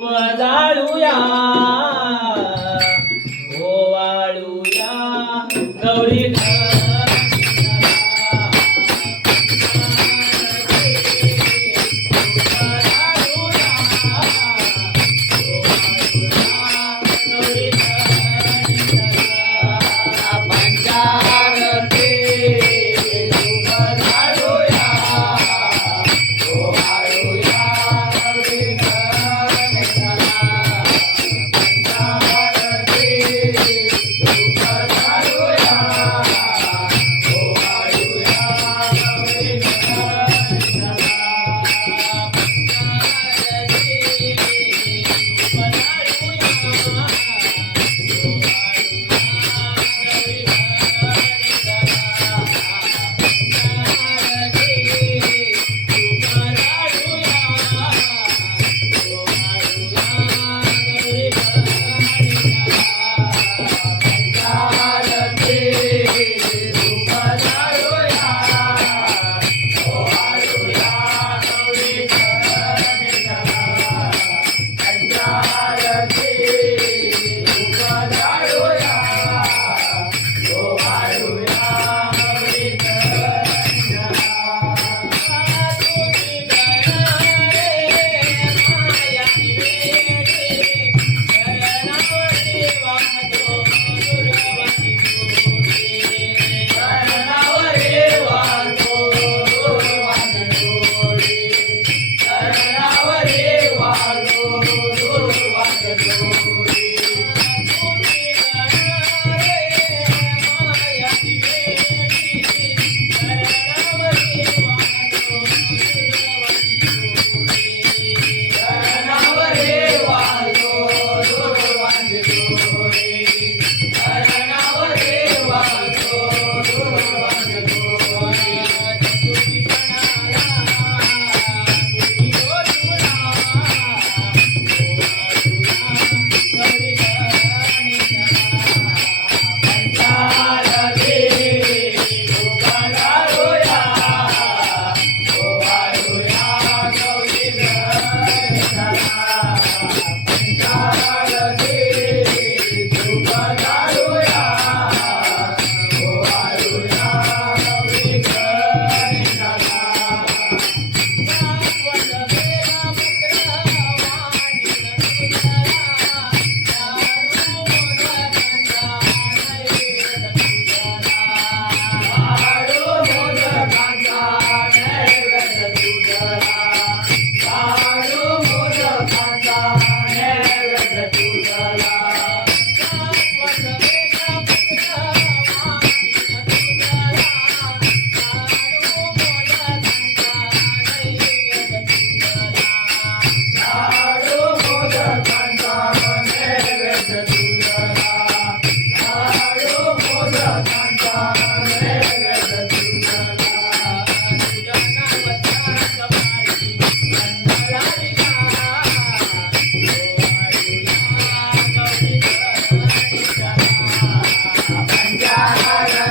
我在路呀。Hare